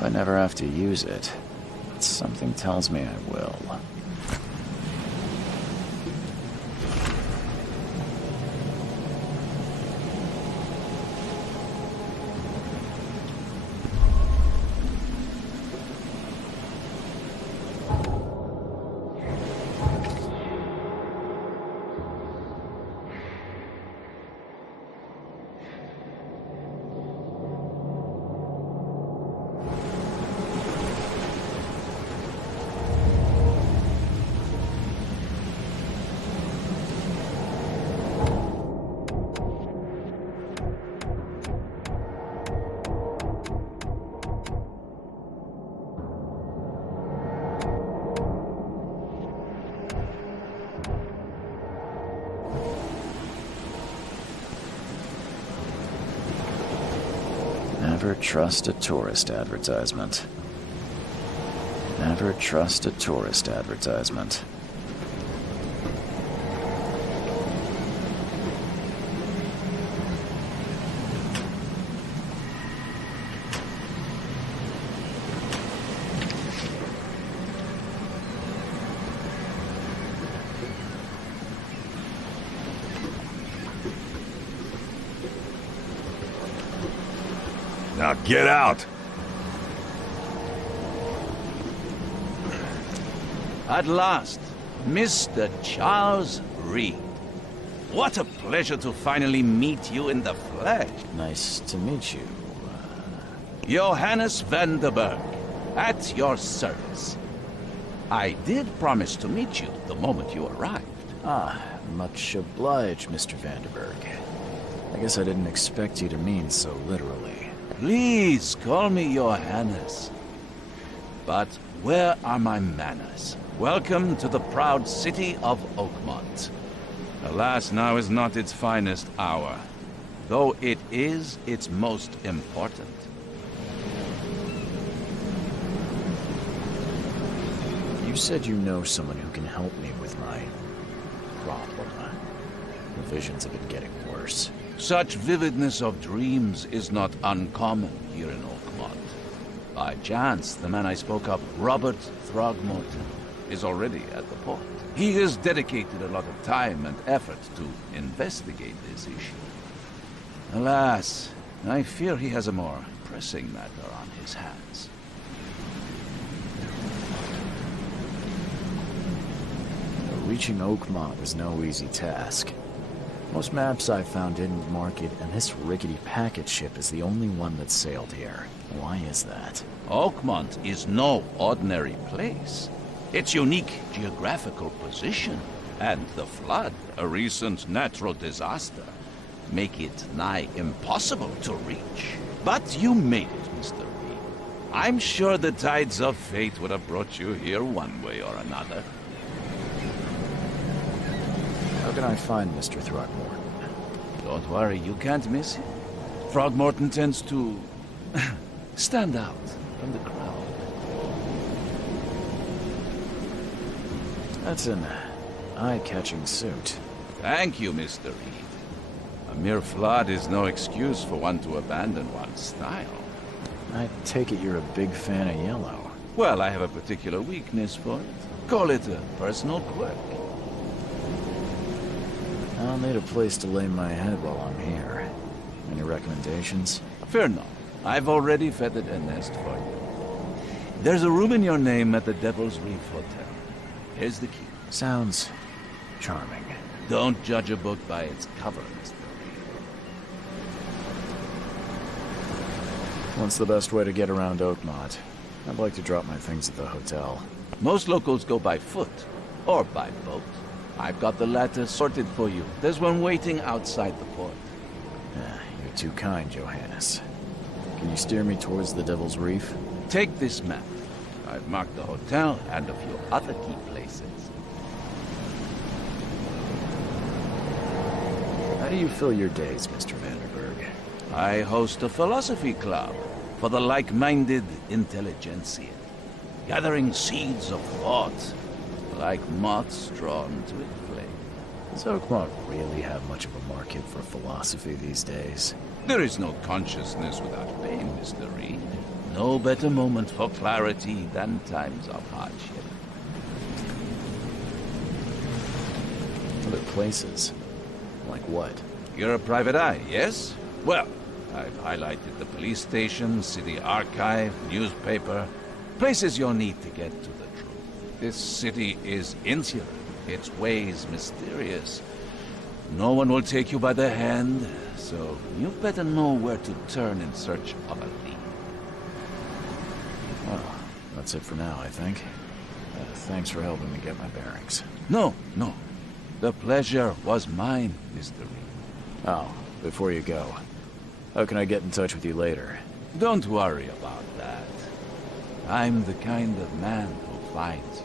I never have to use it, but something tells me I will. Never trust a tourist advertisement. Never trust a tourist advertisement. Now get out! At last, Mr. Charles Reed. What a pleasure to finally meet you in the flesh. Nice to meet you. Johannes van der Berg, at your service. I did promise to meet you the moment you arrived. Ah, much obliged, Mr. Vanderberg. I guess I didn't expect you to mean so literally. Please call me Johannes. But where are my manners? Welcome to the proud city of Oakmont. Alas, now is not its finest hour, though it is its most important. You said you know someone who can help me with my problem. The visions have been getting worse. Such vividness of dreams is not uncommon here in Oakmont. By chance, the man I spoke of, Robert Throgmorton, is already at the port. He has dedicated a lot of time and effort to investigate this issue. Alas, I fear he has a more pressing matter on his hands. Reaching Oakmont was no easy task. Most maps I found didn't mark it, and this rickety packet ship is the only one that sailed here. Why is that? Oakmont is no ordinary place. Its unique geographical position and the flood, a recent natural disaster, make it nigh impossible to reach. But you made it, Mr. Reed. I'm sure the tides of fate would have brought you here one way or another. How can I find Mr. Throgmorton? Don't worry, you can't miss him. Throgmorton tends to stand out from the crowd. That's an eye-catching suit. Thank you, Mr. Reed. A mere flood is no excuse for one to abandon one's style. I take it you're a big fan of yellow. Well, I have a particular weakness for it. Call it a personal quirk. I'll need a place to lay my head while I'm here. Any recommendations? Fear not. I've already feathered a nest for you. There's a room in your name at the Devil's Reef Hotel. Here's the key. Sounds charming. Don't judge a book by its cover, Mr. Reed. What's the best way to get around Oakmont? I'd like to drop my things at the hotel. Most locals go by foot, or by boat. I've got the latter sorted for you. There's one waiting outside the port. You're too kind, Johannes. Can you steer me towards the Devil's Reef? Take this map. I've marked the hotel and a few other key places. How do you fill your days, Mr. Vanderberg? I host a philosophy club for the like-minded intelligentsia, gathering seeds of thought like moths drawn to a flame. Does Oakmont really have much of a market for philosophy these days? There is no consciousness without pain, Mr. Reed. No better moment for clarity than times of hardship. Other places? Like what? You're a private eye, yes? Well, I've highlighted the police station, city archive, newspaper. Places you'll need to get to the truth. This city is insular, its ways mysterious. No one will take you by the hand, so you better know where to turn in search of a lead. Well, that's it for now, I think. Thanks for helping me get my bearings. No. The pleasure was mine, Mr. Reed. Oh, before you go, how can I get in touch with you later? Don't worry about that. I'm the kind of man who finds you.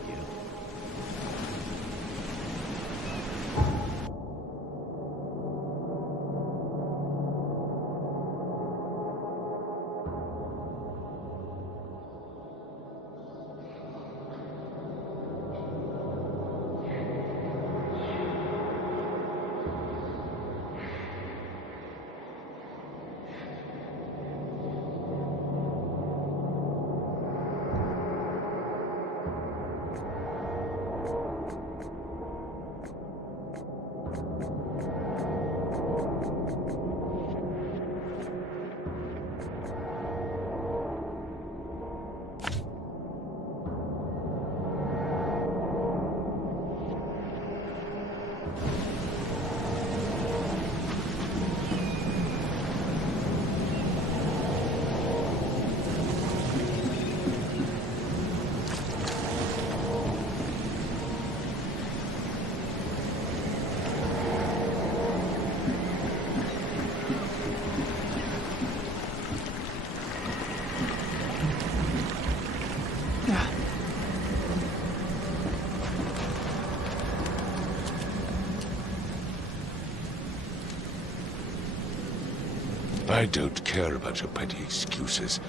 I don't care about your petty excuses.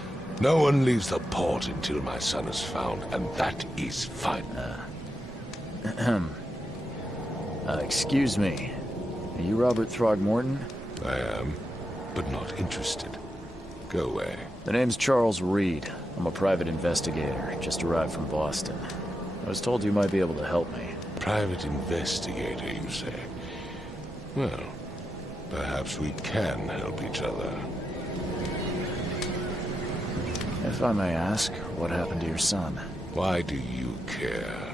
No one leaves the port until my son is found, and that is fine. Excuse me. Are you Robert Throgmorton? I am, but not interested. Go away. The name's Charles Reed. I'm a private investigator, just arrived from Boston. I was told you might be able to help me. Private investigator, you say? Well, perhaps we can help each other. If I may ask, what happened to your son? Why do you care?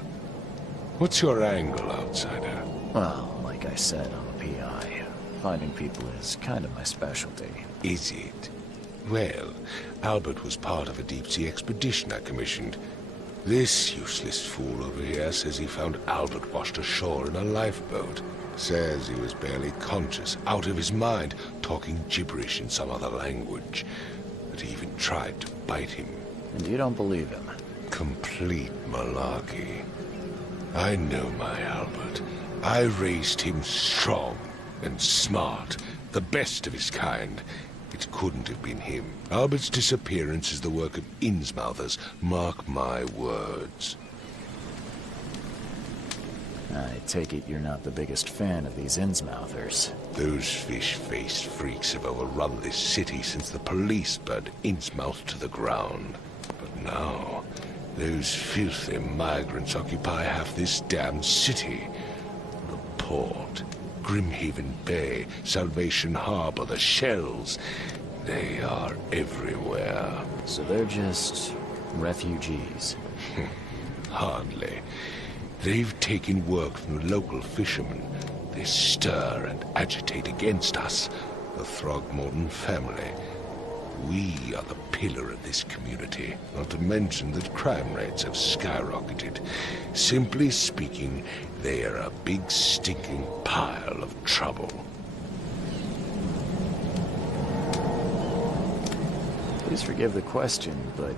What's your angle, outsider? Well, like I said, I'm a PI. Finding people is kind of my specialty. Is it? Well, Albert was part of a deep-sea expedition I commissioned. This useless fool over here says he found Albert washed ashore in a lifeboat. Says he was barely conscious, out of his mind, talking gibberish in some other language. That he even tried to bite him. And you don't believe him? Complete malarkey. I know my Albert. I raised him strong and smart, the best of his kind. It couldn't have been him. Albert's disappearance is the work of Innsmouthers, mark my words. I take it you're not the biggest fan of these Innsmouthers. Those fish-faced freaks have overrun this city since the police burned Innsmouth to the ground. But now, those filthy migrants occupy half this damned city. The port, Grimhaven Bay, Salvation Harbor, the shells. They are everywhere. So they're just refugees. Hardly. They've taken work from the local fishermen. They stir and agitate against us, the Throgmorton family. We are the pillar of this community, not to mention that crime rates have skyrocketed. Simply speaking, they are a big stinking pile of trouble. Please forgive the question, but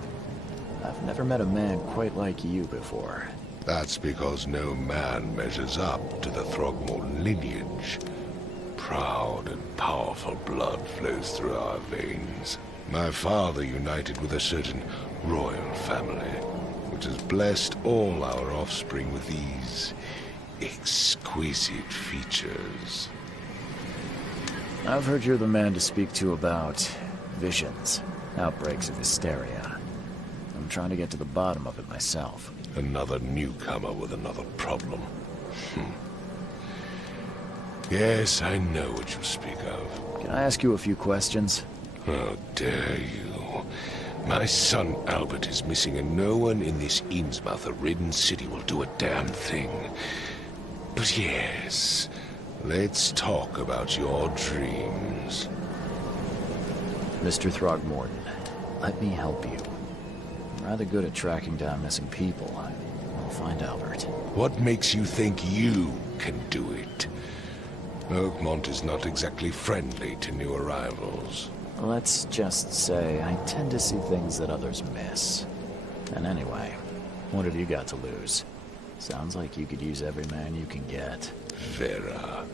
I've never met a man quite like you before. That's because no man measures up to the Throgmorton lineage. Proud and powerful blood flows through our veins. My father united with a certain royal family, which has blessed all our offspring with these exquisite features. I've heard you're the man to speak to about visions, outbreaks of hysteria. I'm trying to get to the bottom of it myself. Another newcomer with another problem. Yes, I know what you speak of. Can I ask you a few questions? How dare you? My son Albert is missing, and no one in this Innsmouth-ridden city will do a damn thing. But yes, let's talk about your dreams. Mr. Throgmorton, let me help you. I'm rather good at tracking down missing people. I'll find Albert. What makes you think you can do it? Oakmont is not exactly friendly to new arrivals. Let's just say I tend to see things that others miss. And anyway, what have you got to lose? Sounds like you could use every man you can get. Vera,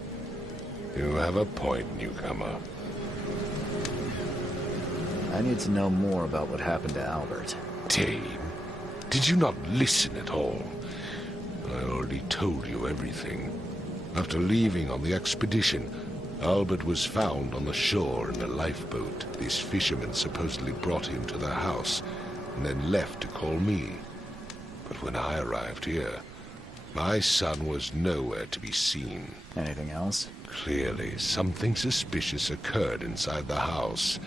you have a point, newcomer. I need to know more about what happened to Albert. Dane, did you not listen at all? I already told you everything. After leaving on the expedition, Albert was found on the shore in a lifeboat. These fishermen supposedly brought him to their house, and then left to call me. But when I arrived here, my son was nowhere to be seen. Anything else? Clearly, something suspicious occurred inside the house.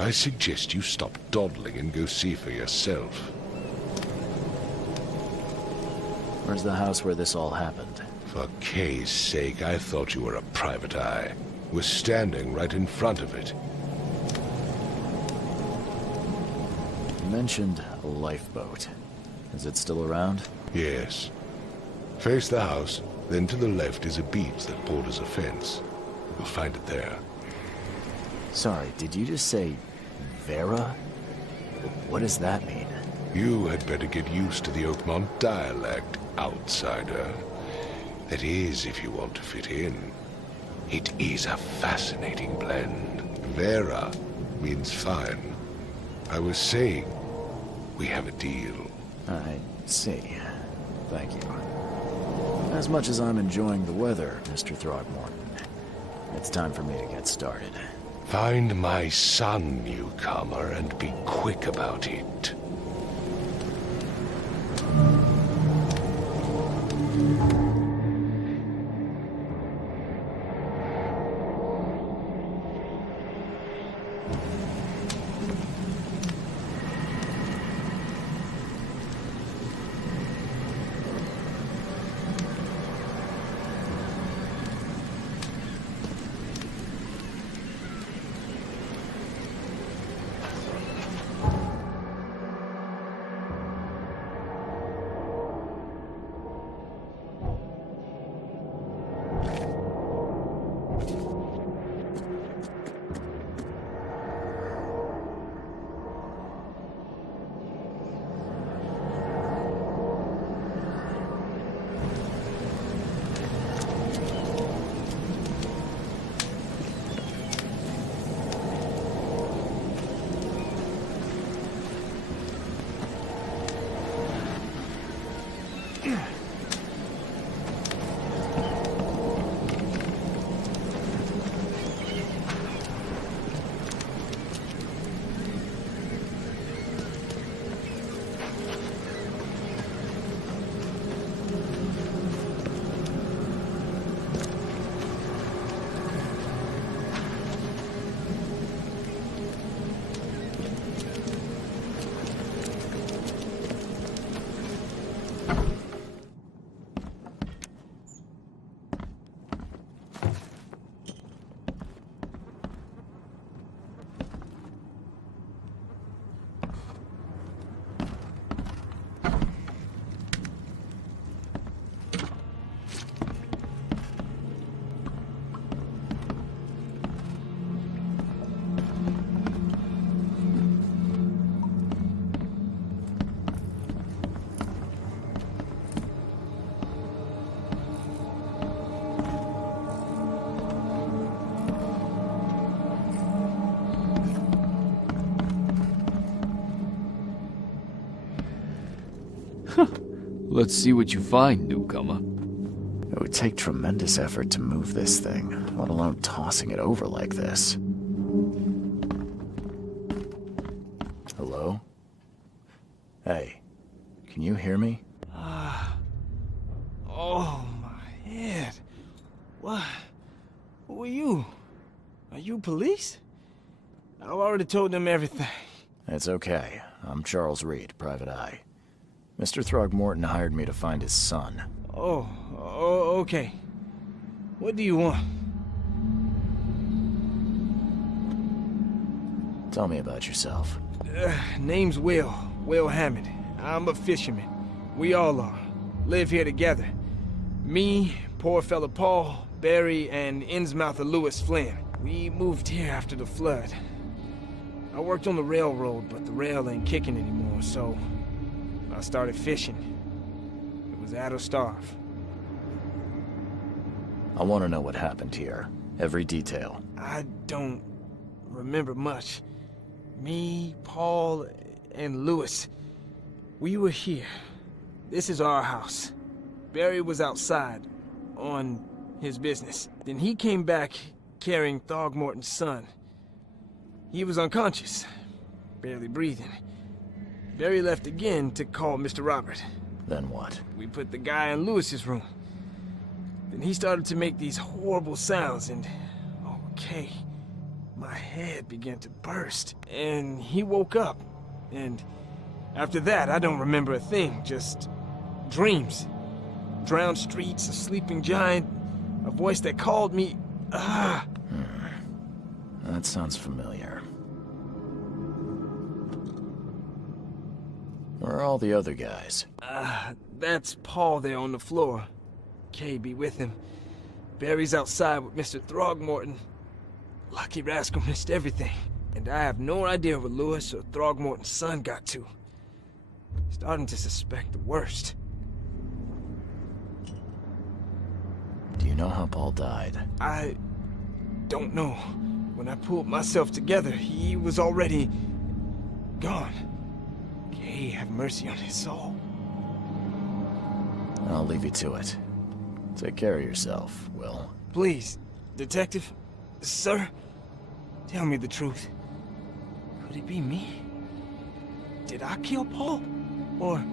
I suggest you stop dawdling and go see for yourself. Where's the house where this all happened? For Kay's sake, I thought you were a private eye. We're standing right in front of it. You mentioned a lifeboat. Is it still around? Yes. Face the house, then to the left is a beach that borders a fence. You'll find it there. Sorry, did you just say Vera? What does that mean? You had better get used to the Oakmont dialect, outsider. That is, if you want to fit in. It is a fascinating blend. Vera means fine. I was saying, we have a deal. I see. Thank you. As much as I'm enjoying the weather, Mr. Throgmorton, it's time for me to get started. Find my son, newcomer, and be quick about it. Let's see what you find, newcomer. It would take tremendous effort to move this thing, let alone tossing it over like this. Hello? Hey, can you hear me? Oh, my head. What? Who are you? Are you police? I've already told them everything. It's okay. I'm Charles Reed, Private Eye. Mr. Throgmorton hired me to find his son. Oh, okay. What do you want? Tell me about yourself. Name's Will Hammond. I'm a fisherman. We all are. Live here together. Me, poor fella Paul, Barry, and Innsmouther Lewis Flynn. We moved here after the flood. I worked on the railroad, but the rail ain't kicking anymore, so I started fishing. It was at or starve. I want to know what happened here. Every detail. I don't remember much. Me, Paul, and Lewis, we were here. This is our house. Barry was outside, on his business. Then he came back carrying Throgmorton's son. He was unconscious, barely breathing. Barry left again to call Mr. Robert. Then what? We put the guy in Lewis's room. Then he started to make these horrible sounds and... okay. My head began to burst. And he woke up. And after that, I don't remember a thing. Just dreams. Drowned streets, a sleeping giant, a voice that called me... That sounds familiar. Where are all the other guys? That's Paul there on the floor. Kay be with him. Barry's outside with Mr. Throgmorton. Lucky rascal missed everything. And I have no idea where Lewis or Throgmorton's son got to. Starting to suspect the worst. Do you know how Paul died? I don't know. When I pulled myself together, he was already gone. Kay have mercy on his soul. I'll leave you to it. Take care of yourself, Will. Please, Detective, sir, tell me the truth. Could it be me? Did I kill Paul? Or,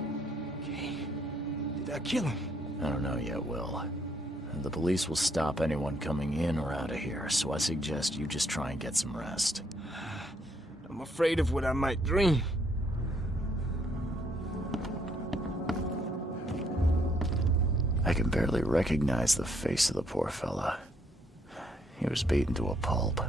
Kay, did I kill him? I don't know yet, Will. The police will stop anyone coming in or out of here, so I suggest you just try and get some rest. I'm afraid of what I might dream. I can barely recognize the face of the poor fella. He was beaten to a pulp.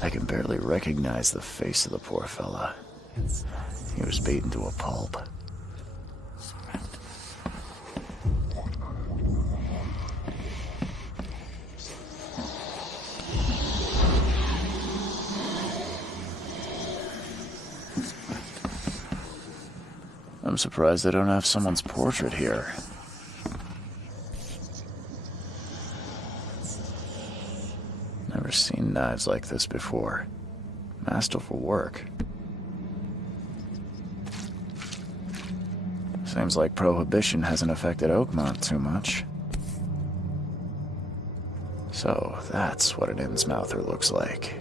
I can barely recognize the face of the poor fella. He was beaten to a pulp. I'm surprised they don't have someone's portrait here. Never seen knives like this before. Masterful work. Seems like Prohibition hasn't affected Oakmont too much. So, that's what an Innsmouther looks like.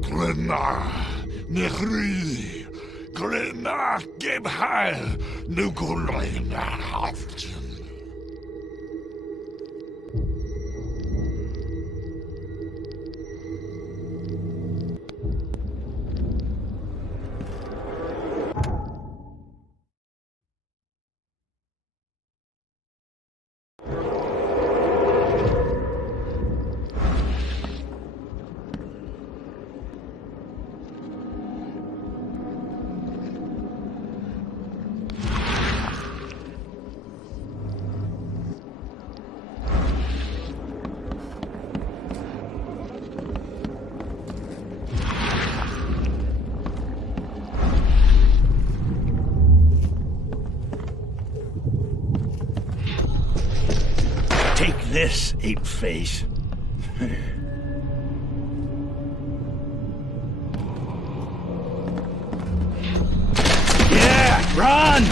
Glenna, Nechri, Glenna, Gebheil, Nukulina, Haften. this, ape face. Yeah, run!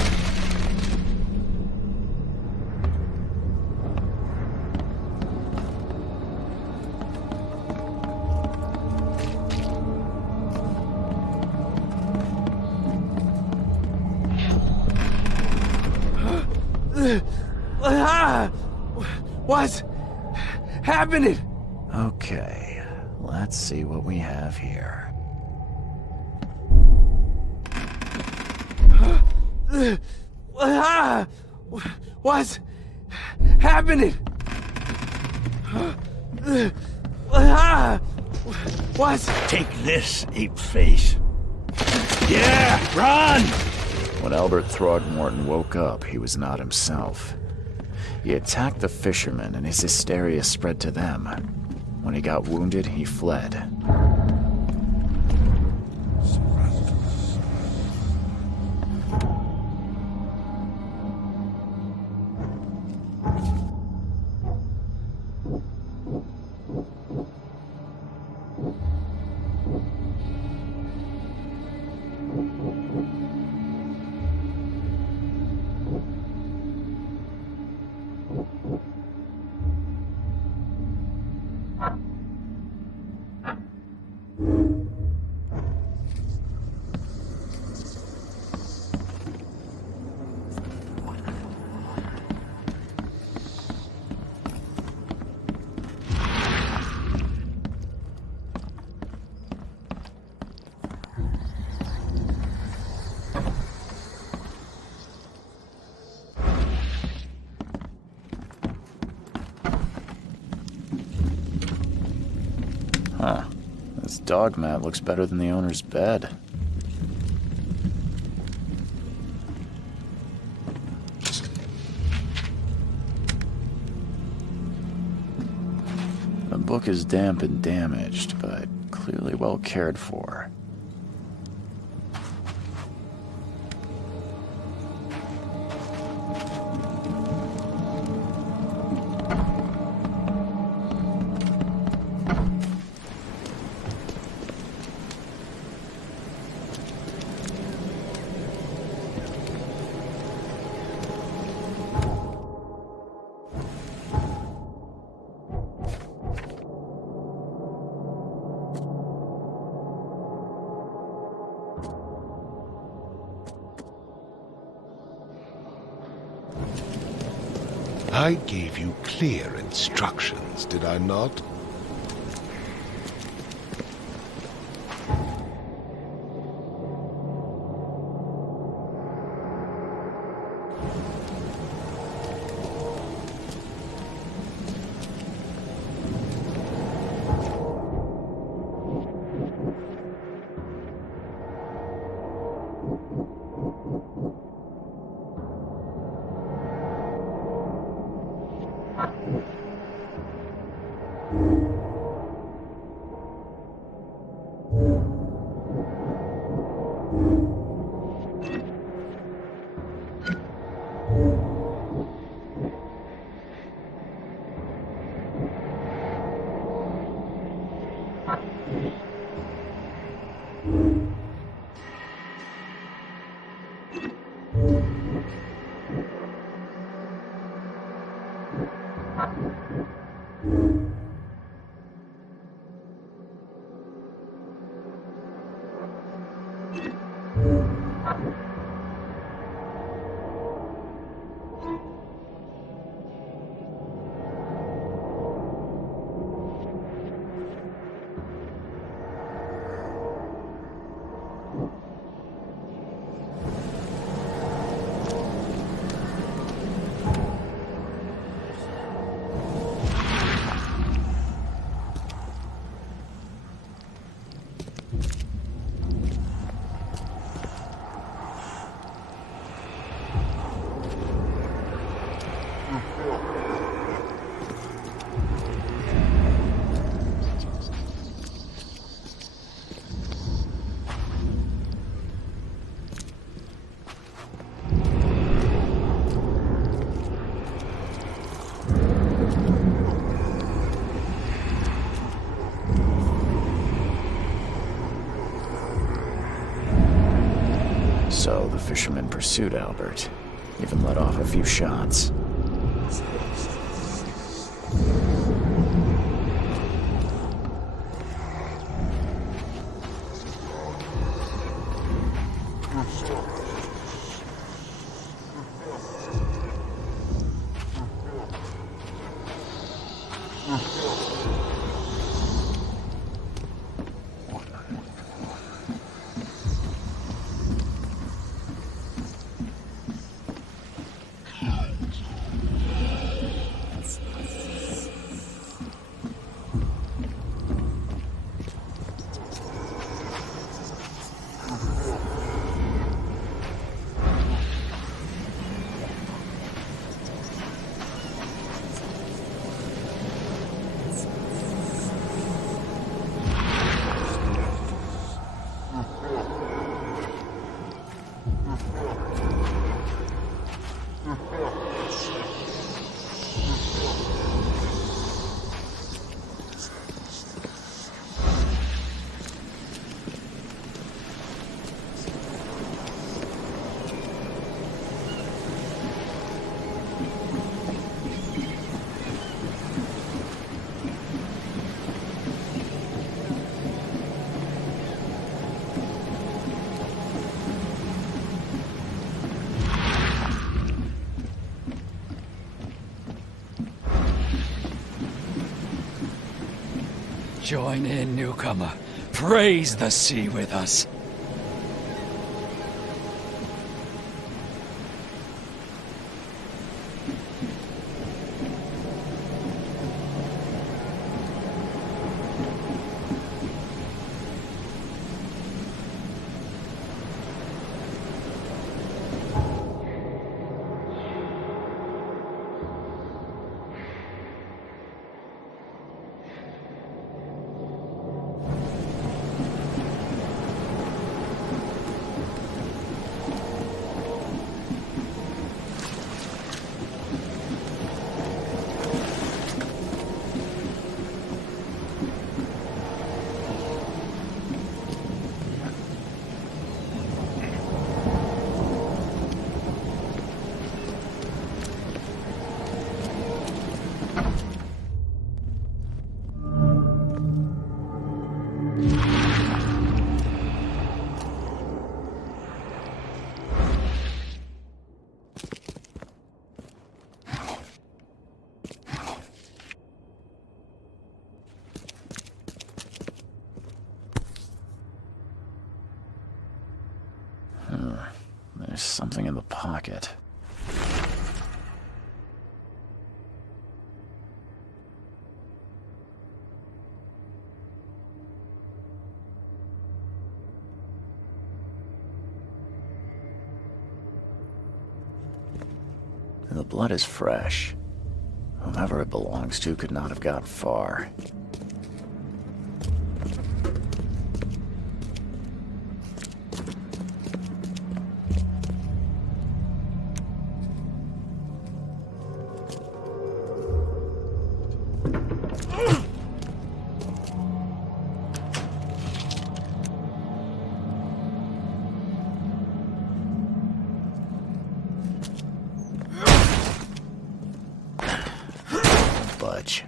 What's happening? Okay, let's see what we have here. What's happening? What's... Take this, ape face. Yeah, run! When Albert Throgmorton woke up, he was not himself. He attacked the fishermen, and his hysteria spread to them. When he got wounded, he fled. Huh. This dog mat looks better than the owner's bed. The book is damp and damaged, but clearly well cared for. I gave you clear instructions, did I not? the fishermen pursued Albert, even let off a few shots. Join in, newcomer. Praise the sea with us. There's something in the pocket. The blood is fresh. Whoever it belongs to could not have gotten far. Budge.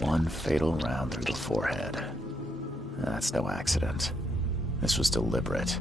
One fatal round through the forehead. That's no accident. This was deliberate.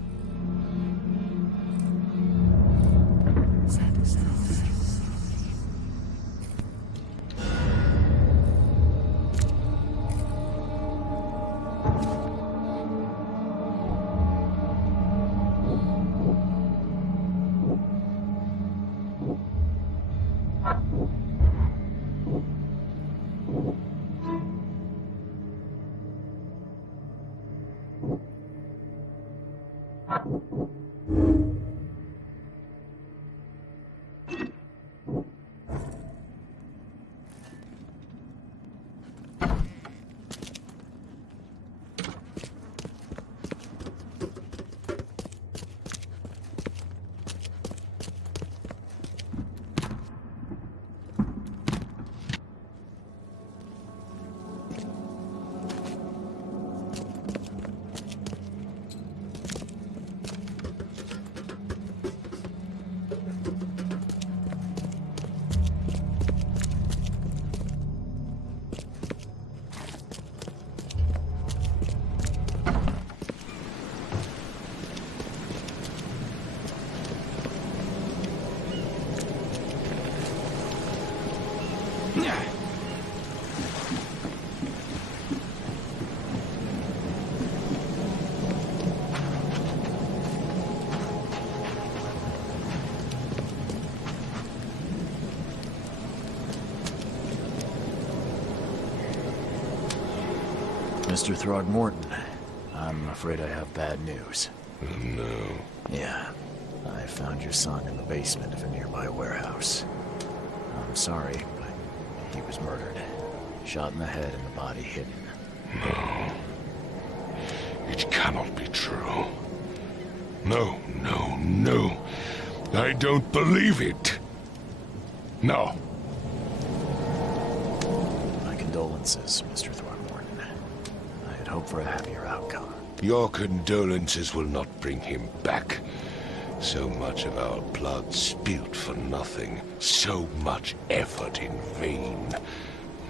Mr. Throgmorton, I'm afraid I have bad news. Oh, no. Yeah, I found your son in the basement of a nearby warehouse. I'm sorry, but he was murdered. Shot in the head and the body hidden. No. It cannot be true. No, no, no. I don't believe it. No. My condolences, Mr. Throgmorton. I had hoped for a happier outcome. Your condolences will not bring him back. So much of our blood spilt for nothing. So much effort in vain.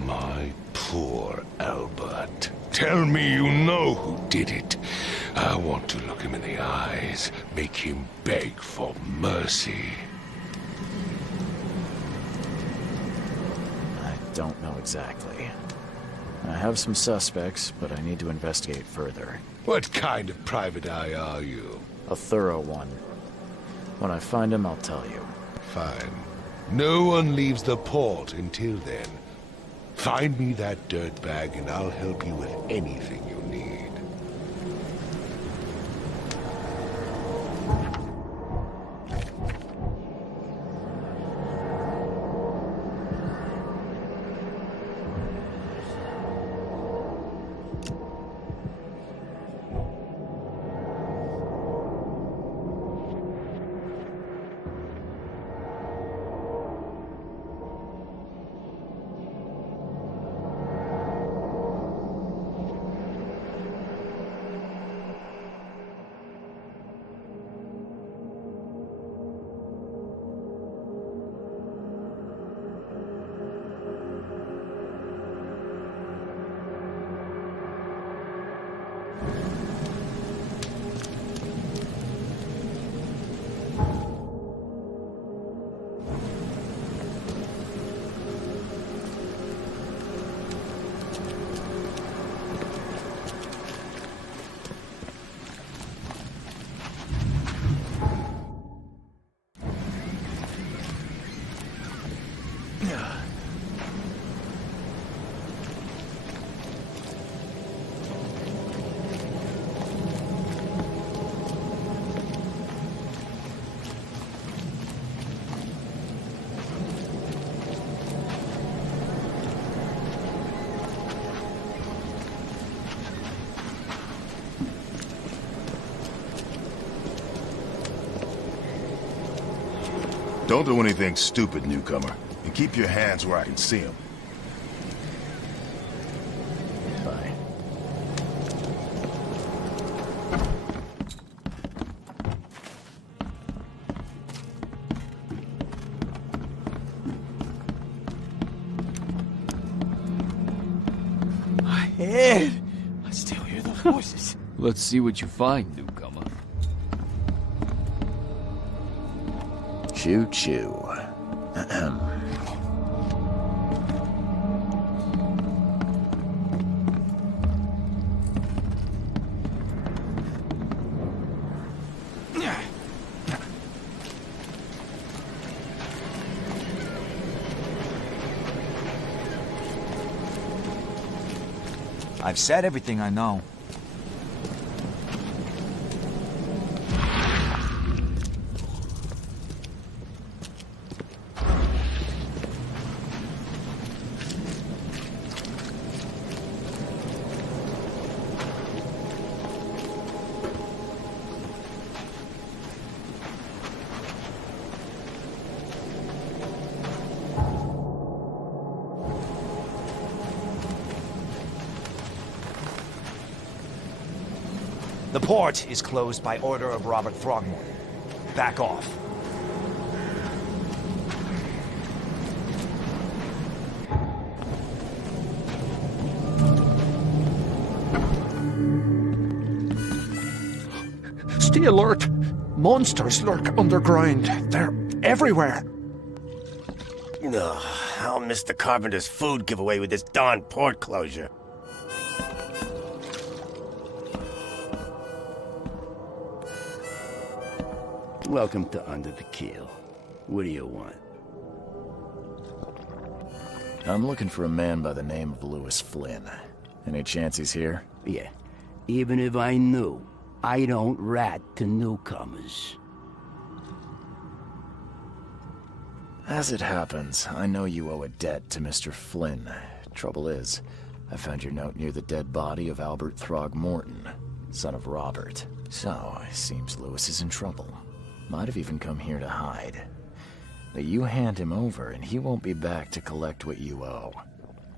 My poor Albert. Tell me you know who did it. I want to look him in the eyes, make him beg for mercy. I don't know exactly. I have some suspects, but I need to investigate further. What kind of private eye are you? A thorough one. When I find him, I'll tell you. Fine. No one leaves the port until then. Find me that dirtbag and I'll help you with anything you need. Don't do anything stupid, newcomer. And keep your hands where I can see them. Bye. My head! I still hear those voices. Let's see what you find, newcomer. Choo choo. Ahem. I've said everything I know. The port is closed by order of Robert Throgmorton. Back off. Stay alert! Monsters lurk underground. They're everywhere. Ugh. I'll miss the carpenter's food giveaway with this darn port closure. Welcome to Under the Keel. What do you want? I'm looking for a man by the name of Lewis Flynn. Any chance he's here? Yeah. Even if I knew, I don't rat to newcomers. As it happens, I know you owe a debt to Mr. Flynn. Trouble is, I found your note near the dead body of Albert Throgmorton, son of Robert. So, it seems Lewis is in trouble. Might have even come here to hide. But you hand him over, and he won't be back to collect what you owe.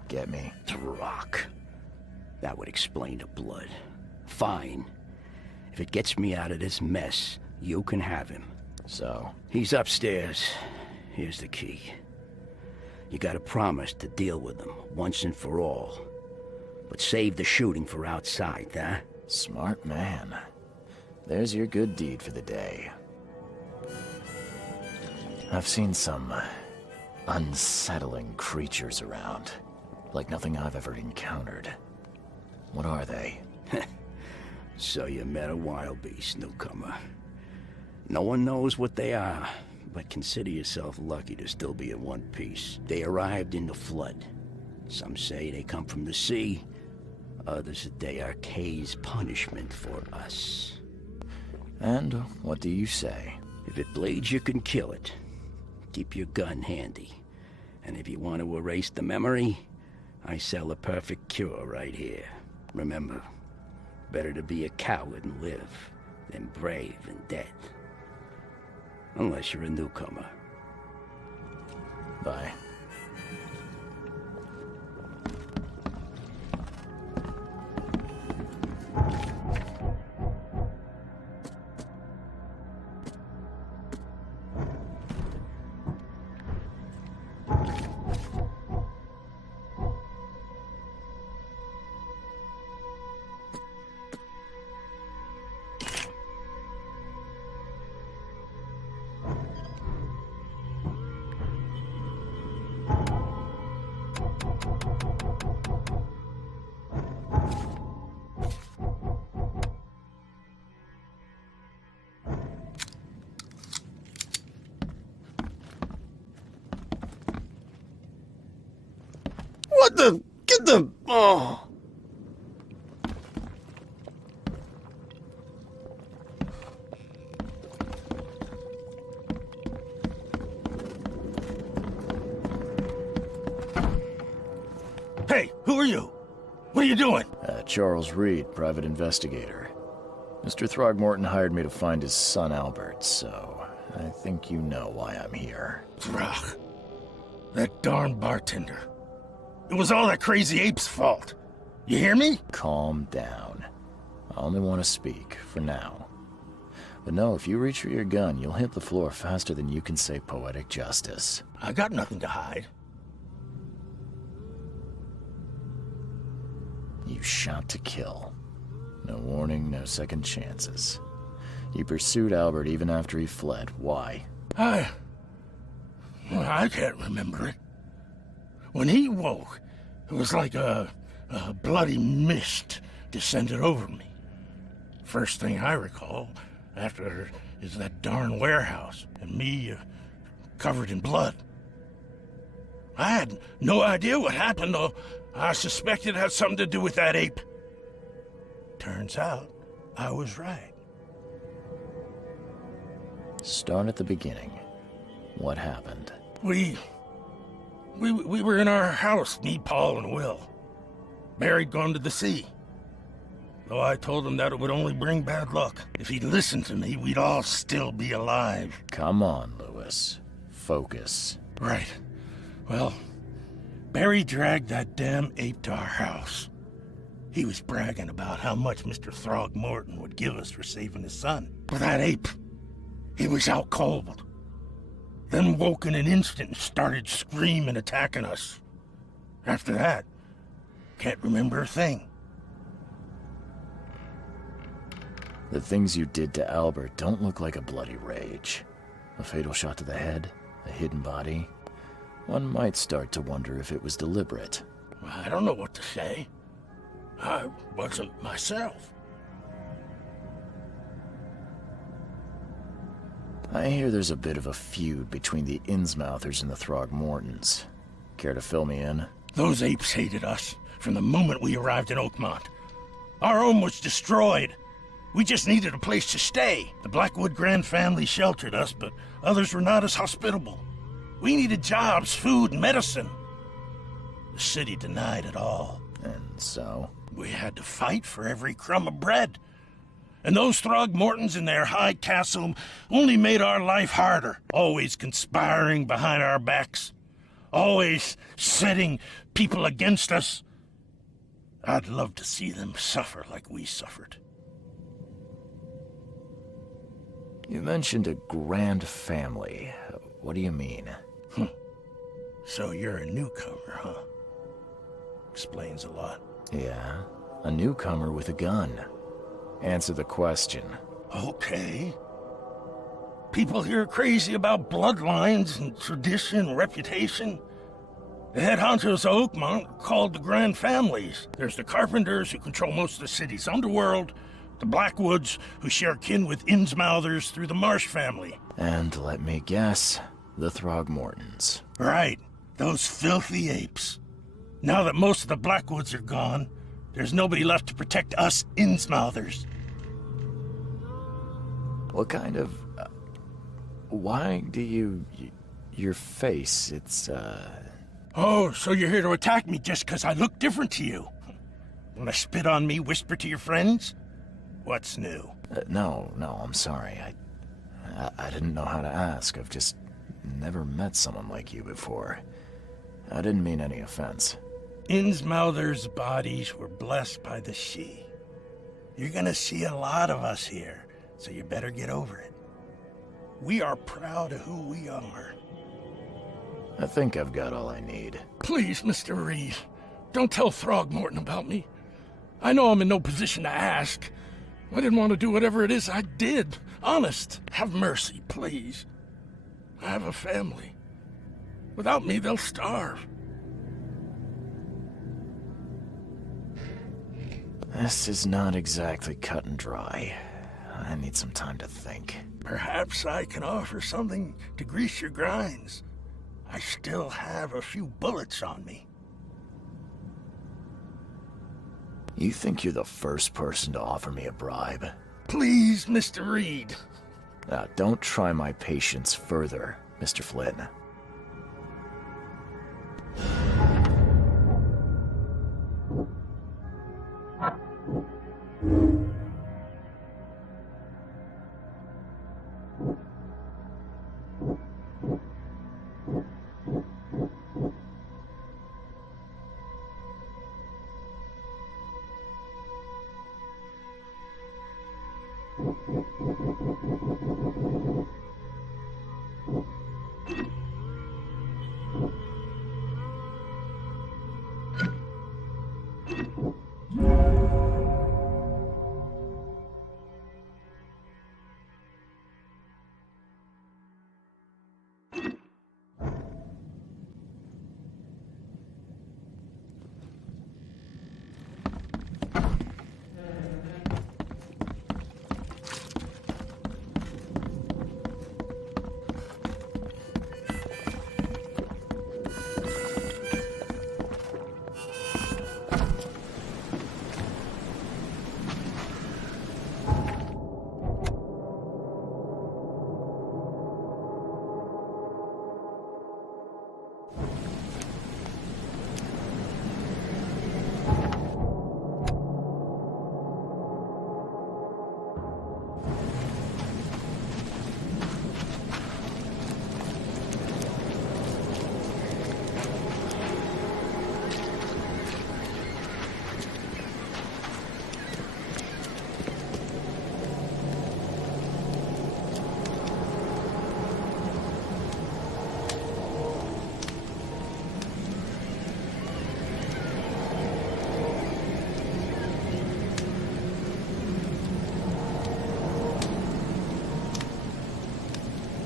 Get me? Rock. That would explain the blood. Fine. If it gets me out of this mess, you can have him. So? He's upstairs. Here's the key. You gotta promise to deal with him, once and for all. But save the shooting for outside, huh? Smart man. There's your good deed for the day. I've seen some unsettling creatures around. Like nothing I've ever encountered. What are they? So you met a wild beast, newcomer. No one knows what they are, but consider yourself lucky to still be in one piece. They arrived in the flood. Some say they come from the sea. Others that they are Kay's punishment for us. And what do you say? If it bleeds, you can kill it. Keep your gun handy. And if you want to erase the memory, I sell a perfect cure right here. Remember, better to be a coward and live than brave and dead. Unless you're a newcomer. Bye. What the? Get the... Oh. Hey, who are you? What are you doing? Charles Reed, private investigator. Mr. Throgmorton hired me to find his son Albert, so I think you know why I'm here. Throg. That darn bartender. It was all that crazy ape's fault. You hear me? Calm down. I only want to speak, for now. But no, if you reach for your gun, you'll hit the floor faster than you can say poetic justice. I got nothing to hide. You shot to kill. No warning, no second chances. You pursued Albert even after he fled. Why? I can't remember it. When he woke, it was like a bloody mist descended over me. First thing I recall after is that darn warehouse and me covered in blood. I had no idea what happened, though I suspected it had something to do with that ape. Turns out, I was right. Start at the beginning. What happened? We were in our house, me, Paul, and Will. Barry'd gone to the sea. Though I told him that it would only bring bad luck. If he'd listened to me, we'd all still be alive. Come on, Lewis. Focus. Right. Well, Barry dragged that damn ape to our house. He was bragging about how much Mr. Throgmorton would give us for saving his son. But that ape, he was out cold. Then woke in an instant and started screaming, attacking us. After that, can't remember a thing. The things you did to Albert don't look like a bloody rage. A fatal shot to the head, a hidden body. one might start to wonder if it was deliberate. I don't know what to say. I wasn't myself. I hear there's a bit of a feud between the Innsmouthers and the Throgmortons. Care to fill me in? Those apes hated us from the moment we arrived in Oakmont. Our home was destroyed. We just needed a place to stay. The Blackwood Grand family sheltered us, but others were not as hospitable. We needed jobs, food, and medicine. The city denied it all. And so? We had to fight for every crumb of bread. And those Throgmortons in their high castle only made our life harder, always conspiring behind our backs, always setting people against us. I'd love to see them suffer like we suffered. You mentioned a grand family. What do you mean? So you're a newcomer, huh? Explains a lot. Yeah, a newcomer with a gun. Answer the question. Okay. People here are crazy about bloodlines and tradition and reputation. The head honchos of Oakmont are called the Grand Families. There's the Carpenters, who control most of the city's underworld, the Blackwoods, who share kin with Innsmouthers through the Marsh family. And let me guess, the Throgmortons. Right, those filthy apes. Now that most of the Blackwoods are gone, there's nobody left to protect us Innsmouthers. What kind of... why do you... your face, it's, Oh, so you're here to attack me just because I look different to you? Wanna spit on me, whisper to your friends? What's new? No, I'm sorry. I didn't know how to ask. I've just never met someone like you before. I didn't mean any offense. Innsmouthers' bodies were blessed by the She. You're gonna see a lot of us here, so you better get over it. We are proud of who we are. I think I've got all I need. Please, Mr. Reed, don't tell Throgmorton about me. I know I'm in no position to ask. I didn't want to do whatever it is I did. Honest, have mercy, please. I have a family. Without me, they'll starve. This is not exactly cut and dry. I need some time to think. Perhaps I can offer something to grease your grinds. I still have a few bullets on me. You think you're the first person to offer me a bribe? Please, Mr. Reed. Now, don't try my patience further, Mr. Flynn.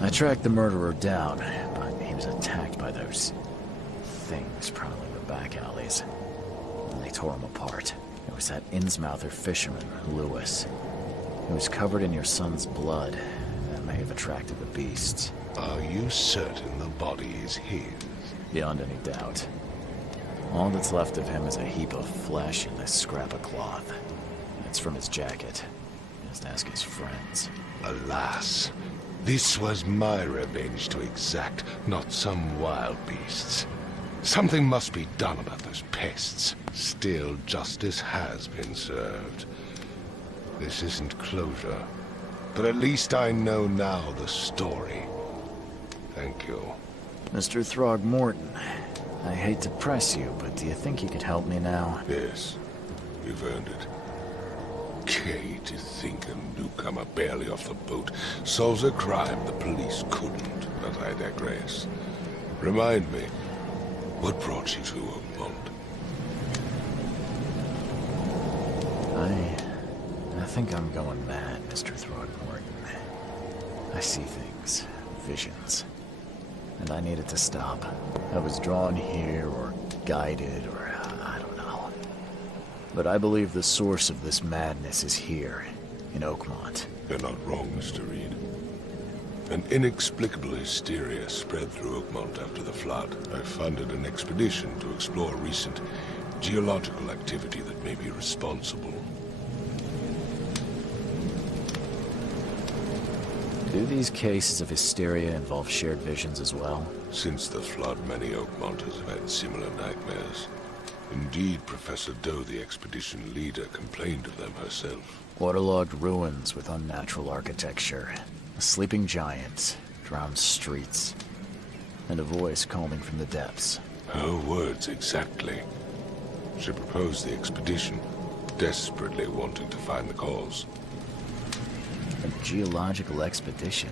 I tracked the murderer down, but he was was attacked by those things prowling the back alleys. And they tore him apart. It was that Innsmouther fisherman, Lewis. He was covered in your son's blood. That may have attracted the beasts. Are you certain the body is his? Beyond any doubt. All that's left of him is a heap of flesh and this scrap of cloth. It's from his jacket. Just ask his friends. Alas, this was my revenge to exact, not some wild beasts. Something must be done about those pests. Still, justice has been served. This isn't closure, but at least I know now the story. Thank you. Mr. Throgmorton, I hate to press you, but do you think you could help me now? Yes, you've earned it. Okay, to think a newcomer barely off the boat solves a crime the police couldn't, but I digress. Remind me, what brought you to Oakmont? I think I'm going mad, Mr. Throgmorton. I see things, visions, and I needed to stop. I was drawn here, or guided, or I don't know. But I believe the source of this madness is here, in Oakmont. You're not wrong, Mr. Reed. An inexplicable hysteria spread through Oakmont after the flood. I funded an expedition to explore recent geological activity that may be responsible. Do these cases of hysteria involve shared visions as well? Since the flood, many Oakmonters have had similar nightmares. Indeed, Professor Doe, the expedition leader, complained of them herself. Waterlogged ruins with unnatural architecture, a sleeping giant, drowned streets, and a voice calling from the depths. Her words exactly. She proposed the expedition, desperately wanting to find the cause. A geological expedition?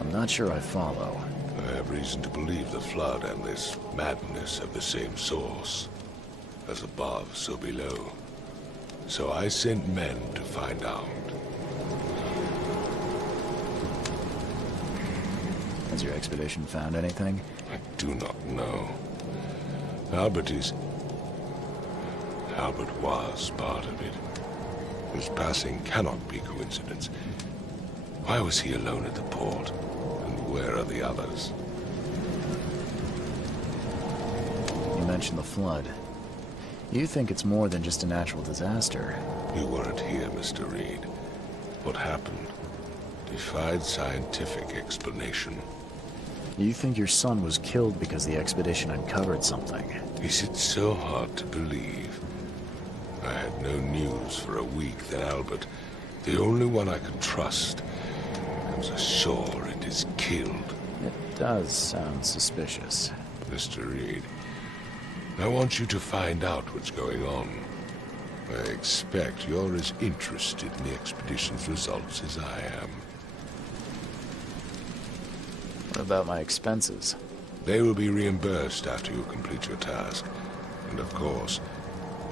I'm not sure I follow. I have reason to believe the flood and this madness have the same source. As above, so below. So I sent men to find out. Has your expedition found anything? I do not know. Albert was part of it. His passing cannot be coincidence. Why was he alone at the port? And where are the others? You mentioned the flood. You think it's more than just a natural disaster. You weren't here, Mr. Reed. What happened defied scientific explanation. You think your son was killed because the expedition uncovered something? Is it so hard to believe? I had no news for a week that Albert, the only one I could trust, comes ashore and is killed. It does sound suspicious. Mr. Reed, I want you to find out what's going on. I expect you're as interested in the expedition's results as I am. What about my expenses? They will be reimbursed after you complete your task. And of course,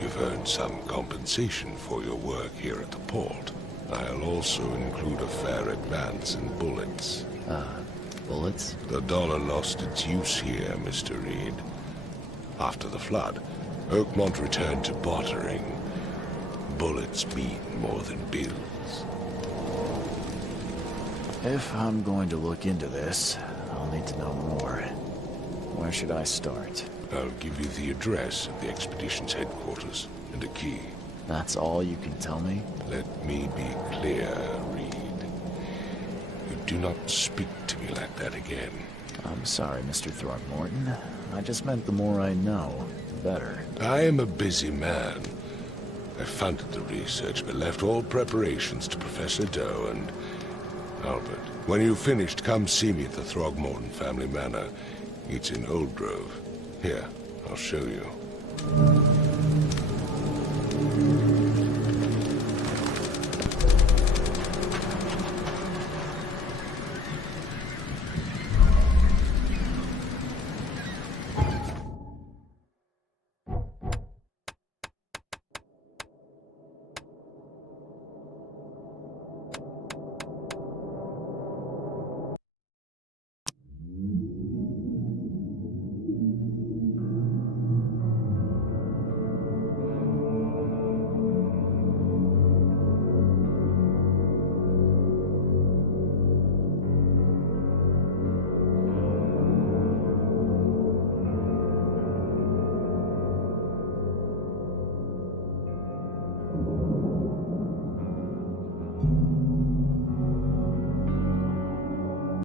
you've earned some compensation for your work here at the port. I'll also include a fair advance in bullets. Bullets? The dollar lost its use here, Mr. Reed. After the flood, Oakmont returned to bartering. Bullets mean more than bills. If I'm going to look into this, I'll need to know more. Where should I start? I'll give you the address of the expedition's headquarters and a key. That's all you can tell me? Let me be clear, Reed. You do not speak to me like that again. I'm sorry, Mr. Throgmorton. I just meant the more I know, the better. I am a busy man. I funded the research, but left all preparations to Professor Doe and Albert. When you've finished, come see me at the Throgmorton family manor. It's in Old Grove. Here, I'll show you.